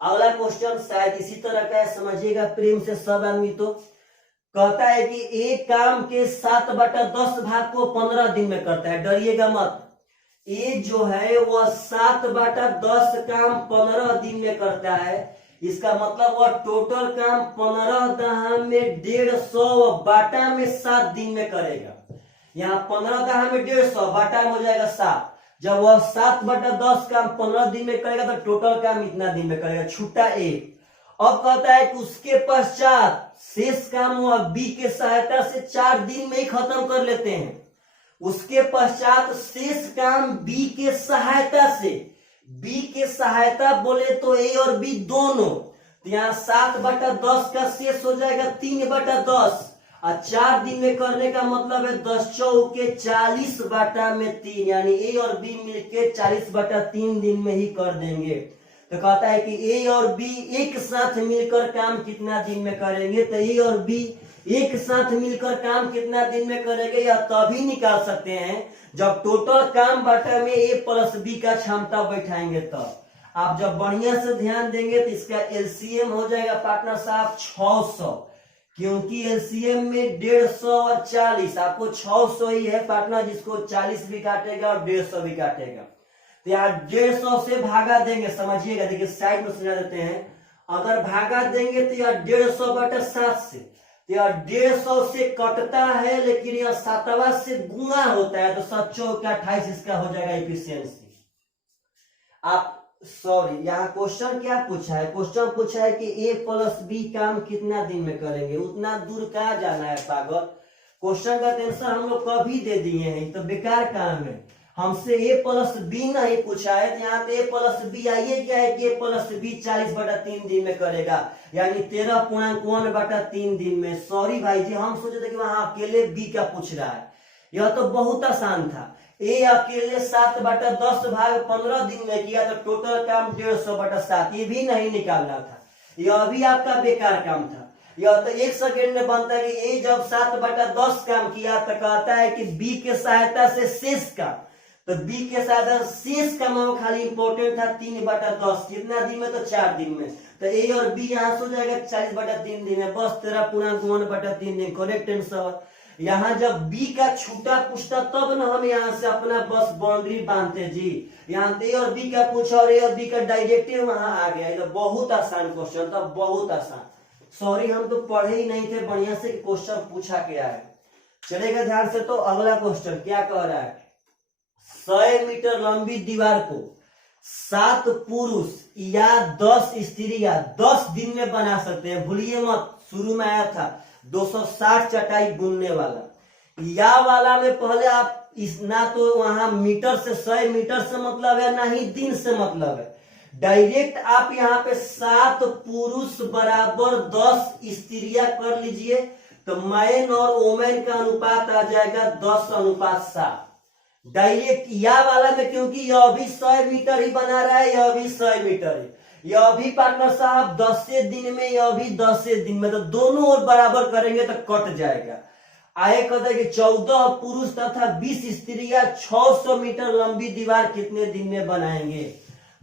अगला क्वेश्चन शायद इसी तरह का है, समझिएगा प्रेम से सब आदमी। तो कहता है कि एक काम के 7/10 भाग को 15 दिन में करता है, डरिएगा मत। ए जो है वह 7/10 काम 15 दिन में करता है। इसका मतलब वह टोटल काम 15 दहा में 150 बाटा में 7 दिन में करेगा। यहाँ 15 दहा में 150 बाटा में हो जाएगा 7। जब वह 7/10 काम 15 दिन में करेगा तो टोटल काम इतना दिन में करेगा, छूटा 1। अब कहता है कि उसके पश्चात शेष काम वह बी के सहायता से 4 दिन में ही खत्म कर लेते हैं। उसके पश्चात शेष काम बी के सहायता से, बी के सहायता बोले तो ए और बी दोनों, तो यहाँ 7/10 का शेष हो जाएगा 3/10, और 4 दिन में करने का मतलब है 10 चौके 40/3, यानी ए और बी मिलके 40/3 दिन में ही कर देंगे। तो कहता है कि ए और बी एक साथ मिलकर काम कितना दिन में करेंगे, तो ए और बी एक साथ मिलकर काम कितना दिन में करेंगे या तभी निकाल सकते हैं जब टोटल काम बाटा में ए प्लस बी का क्षमता बैठाएंगे। तब आप जब बढ़िया से ध्यान देंगे तो इसका एलसीएम हो जाएगा पार्टनर साहब 600, क्योंकि एलसीएम में 150 और 40, आपको 600 ही है पार्टनर, जिसको 40 भी काटेगा और 150 भी काटेगा। तो यहाँ 150 से भागा देंगे, समझिएगा, देखिए साइड में समझा देते हैं। अगर भागा देंगे तो यह 150/7 से, तो यह 150 से कटता है, लेकिन यह 7वां से गुणा होता है, तो 7 चौके 28 इसका हो जाएगा एफिशिएंसी। आप सॉरी, यहाँ क्वेश्चन क्या पूछा है? क्वेश्चन पूछा है कि ए प्लस बी काम कितना दिन में करेंगे। उतना दूर कहाँ जाना है पागल, क्वेश्चन का आंसर हम लोग कभी दे दिए हैं, तो बेकार काम है। हमसे ए प्लस बी नहीं पूछा है, तो यहाँ पे ए प्लस बी आइए क्या है कि ए प्लस बी 40/3 दिन में करेगा, यानी 13.1/3 दिन में। सॉरी भाई जी, हम सोचे थे कि वहां अकेले बी का पूछ रहा है, यह तो बहुत आसान था। ए अकेले 7/10 भाग 15 दिन में किया तो टोटल काम 150/7, ये भी नहीं निकालना था, यह भी आपका बेकार काम था। यह तो 1 सेकेंड में बनता है कि ए जब 7/10 काम किया तो कहता है कि बी के सहायता से शेष काम, तो बी के सहायता शेष काम खाली इंपॉर्टेंट था 3/10, कितना दिन में, तो 4 दिन में। तो ए और बी यहाँ से हो जाएगा 40/3 दिन में, बस 13.1/3 दिन करेक्ट आंसर। यहाँ जब बी का छूटा पूछता तब ना हम यहाँ से अपना बस बाउंड्री बांधते जी। यहाँ ए और बी का पूछा और ए और बी का डायरेक्टिव वहां आ गया। ये तो बहुत आसान क्वेश्चन था, बहुत आसान। सॉरी, हम तो पढ़े ही नहीं थे बढ़िया से क्वेश्चन पूछा क्या है। चलेगा ध्यान से। तो अगला क्वेश्चन क्या कह रहा है, 100 मीटर लंबी दीवार को 7 पुरुष या 10 स्त्रियां 10 दिन में बना सकते हैं। भूलिए मत, शुरू में आया था 260 चटाई बुनने वाला, या वाला में पहले आप इस ना तो वहां मीटर से 100 मीटर से मतलब है, ना ही दिन से मतलब है। डायरेक्ट आप यहाँ पे 7 पुरुष बराबर 10 स्त्रियां कर लीजिए, तो मैन और वोमेन का अनुपात आ जाएगा 10:7। डायरेक्ट या वाला में क्योंकि यह भी 100 मीटर ही बना रहा है, यह भी 100 मीटर है, यह भी पार्टनर साहब 10 दिन में, यह भी 10 दिन में, तो दोनों ओर बराबर करेंगे तो कट जाएगा। आए कहते हैं कि 14 पुरुष तथा 20 स्त्रियां 600 मीटर लंबी दीवार कितने दिन में बनाएंगे।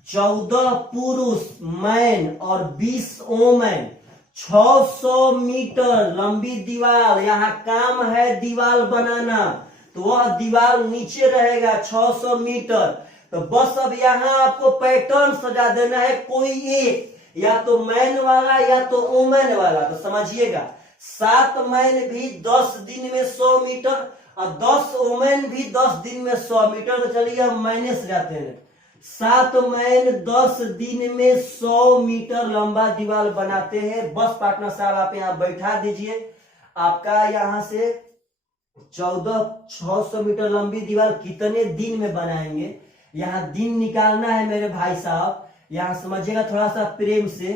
14 पुरुष मैन और 20 वोमेन 600 मीटर लंबी दीवार, यहाँ काम है दीवार बनाना, तो वह दीवार नीचे रहेगा 600 मीटर। तो बस अब यहाँ आपको पैटर्न सजा देना है, कोई एक, या तो मैन वाला या तो वोमेन वाला। तो समझिएगा 7 मैन भी 10 दिन में 100 मीटर और 10 वोमेन भी 10 दिन में 100 मीटर। तो चलिए हम मैंने सजाते हैं, 7 मैन 10 दिन में 100 मीटर लंबा दीवार बनाते हैं। बस पार्टनर साहब आप यहाँ बैठा दीजिए, आपका यहाँ से 600 मीटर लंबी दीवार कितने दिन में बनाएंगे, यहाँ दिन निकालना है मेरे भाई साहब। यहाँ समझिएगा थोड़ा सा प्रेम से,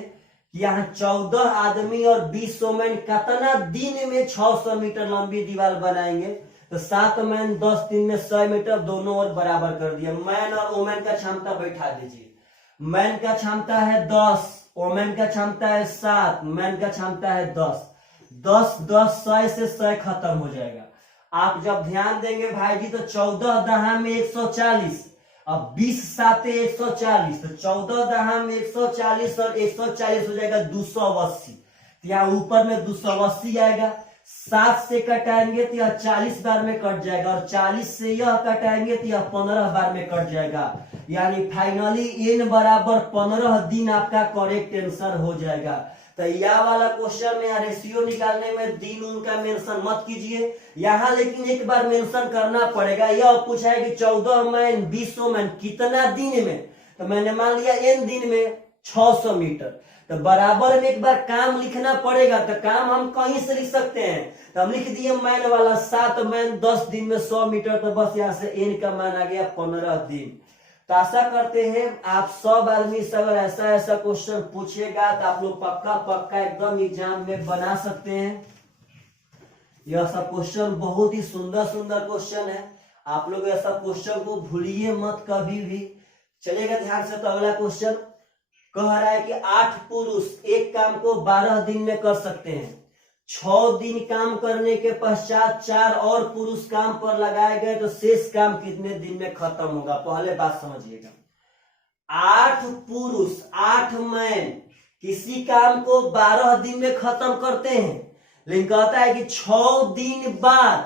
कि यहाँ 14 आदमी और 20 वोमेन कितना दिन में 600 मीटर लंबी दीवार बनाएंगे? तो 7 मैन 10 दिन में 100 मीटर दोनों ओर बराबर कर दिया। मैन और वोमेन का क्षमता बैठा दीजिए। मैन का क्षमता है 10, वोमेन का क्षमता है 7, मैन का क्षमता है 10। 10 10 100 से 100 खत्म हो जाएगा। आप जब ध्यान देंगे भाई जी तो 14 दहा में 140, अब 20 साते 140, तो 14 दहा में 140 और 140 हो जाएगा 280। तो यहाँ ऊपर में 280 आएगा। 7 से कटाएंगे तो यह 40 बार में कट जाएगा, और 40 से यह कटाएंगे तो यह 15 बार में कट जाएगा। यानी फाइनली n बराबर 15 दिन आपका करेक्ट आंसर हो जाएगा। तो यह वाला क्वेश्चन में यहाँ रेशियो निकालने में दिन उनका मेंशन मत कीजिए यहाँ, लेकिन एक बार मेंशन करना पड़ेगा। यह पूछा है कि 14 मैन 20 मैन कितना दिन में, तो मैंने मान लिया n दिन में 600 मीटर, तो बराबर में एक बार काम लिखना पड़ेगा। तो काम हम कहीं से लिख सकते हैं, तो हम लिख दिए मैन वाला 7 मैन 10 दिन में 100 मीटर, तो बस यहाँ से n का मान आ गया 15 दिन। तो आशा करते हैं आप सब आदमी से अगर ऐसा ऐसा क्वेश्चन पूछेगा तो आप लोग पक्का पक्का एकदम एग्जाम में बना सकते हैं। यह सब क्वेश्चन बहुत ही सुंदर सुंदर क्वेश्चन है, आप लोग ऐसा क्वेश्चन को भूलिए मत कभी भी। चलेगा ध्यान से। तो अगला क्वेश्चन कह रहा है कि 8 पुरुष एक काम को 12 दिन में कर सकते हैं। 6 दिन काम करने के पश्चात 4 और पुरुष काम पर लगाए गए तो शेष काम कितने दिन में खत्म होगा? पहले बात समझिएगा। 8 पुरुष 8 मैन किसी काम को 12 दिन में खत्म करते हैं, लेकिन कहता है कि 6 दिन बाद,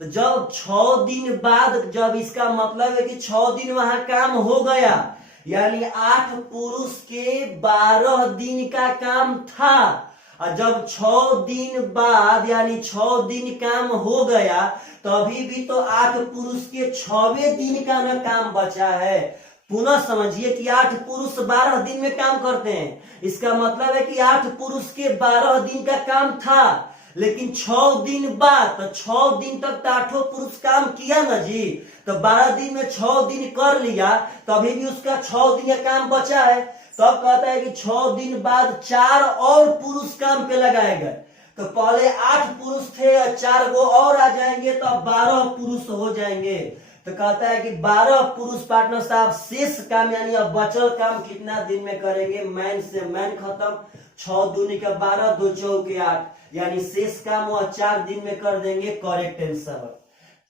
तो जब 6 दिन बाद, जब इसका मतलब है कि 6 दिन वहां काम हो गया, यानी 8 पुरुष के 12 दिन का काम था, और जब 6 दिन बाद यानी 6 दिन काम हो गया तो अभी भी तो 8 पुरुष के 6वें दिन का न काम बचा है। पुनः समझिए कि 8 पुरुष 12 दिन में काम करते हैं, इसका मतलब है कि 8 पुरुष के 12 दिन का काम था, लेकिन 6 दिन बाद, तो 6 दिन तक तो 8 पुरुष काम किया ना जी, तो 12 दिन में 6 दिन कर लिया, तो अभी भी उसका 6 दिन का काम बचा है। तब कहता है कि 6 दिन बाद 4 और पुरुष काम पे लगाए गए, तो पहले 8 पुरुष थे और 4 को और आ जाएंगे तो अब 12 पुरुष हो जाएंगे। तो कहता है कि 12 पुरुष पार्टनर साहब शेष काम यानी अब बचल काम कितना दिन में करेंगे? मैन से मैन खत्म, 6 दूनी का 12, 2 चौके 8, यानी शेष काम वह 4 दिन में कर देंगे। Correct answer.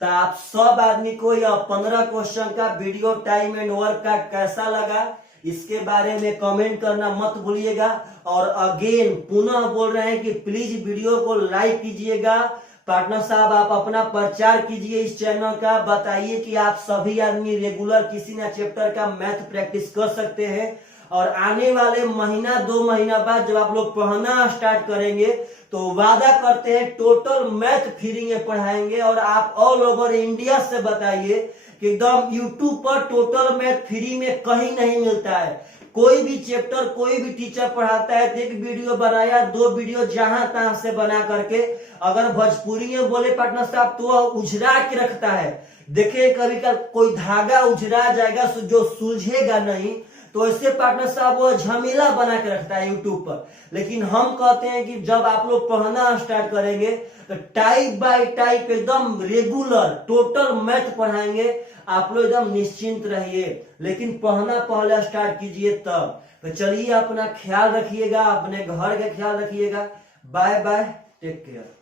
तो आप सब आदमी को यह 15 क्वेश्चन का वीडियो टाइम एंड वर्क का कैसा लगा इसके बारे में कमेंट करना मत भूलिएगा। और अगेन पुनः बोल रहे हैं कि प्लीज वीडियो को लाइक कीजिएगा। पार्टनर साहब आप अपना प्रचार कीजिए इस चैनल का, बताइए कि आप सभी आदमी रेगुलर किसी न चैप्टर का मैथ प्रैक्टिस कर सकते हैं, और आने वाले महीना 2 महीना बाद जब आप लोग पढ़ना स्टार्ट करेंगे तो वादा करते हैं टोटल मैथ फ्री में पढ़ाएंगे। और आप ऑल ओवर इंडिया से बताइए कि एकदम यूट्यूब पर टोटल मैथ फ्री में कहीं नहीं मिलता है। कोई भी चैप्टर कोई भी टीचर पढ़ाता है तो एक वीडियो बनाया, 2 वीडियो जहां तहां से बना करके, अगर भोजपुरी में बोले पार्टनर साहब तो वह उजरा के रखता है। देखिए कभी कभी कोई धागा उजरा जाएगा जो सुलझेगा नहीं, तो ऐसे पार्टनर साहब वो झमेला बना के रखता है यूट्यूब पर। लेकिन हम कहते हैं कि जब आप लोग पढ़ना स्टार्ट करेंगे तो टाइप बाय टाइप एकदम रेगुलर टोटल मैथ पढ़ाएंगे, आप लोग एकदम निश्चिंत रहिए। लेकिन पढ़ना पहले स्टार्ट कीजिए तब। तो चलिए अपना ख्याल रखिएगा, अपने घर का ख्याल रखिएगा। Bye bye, take care.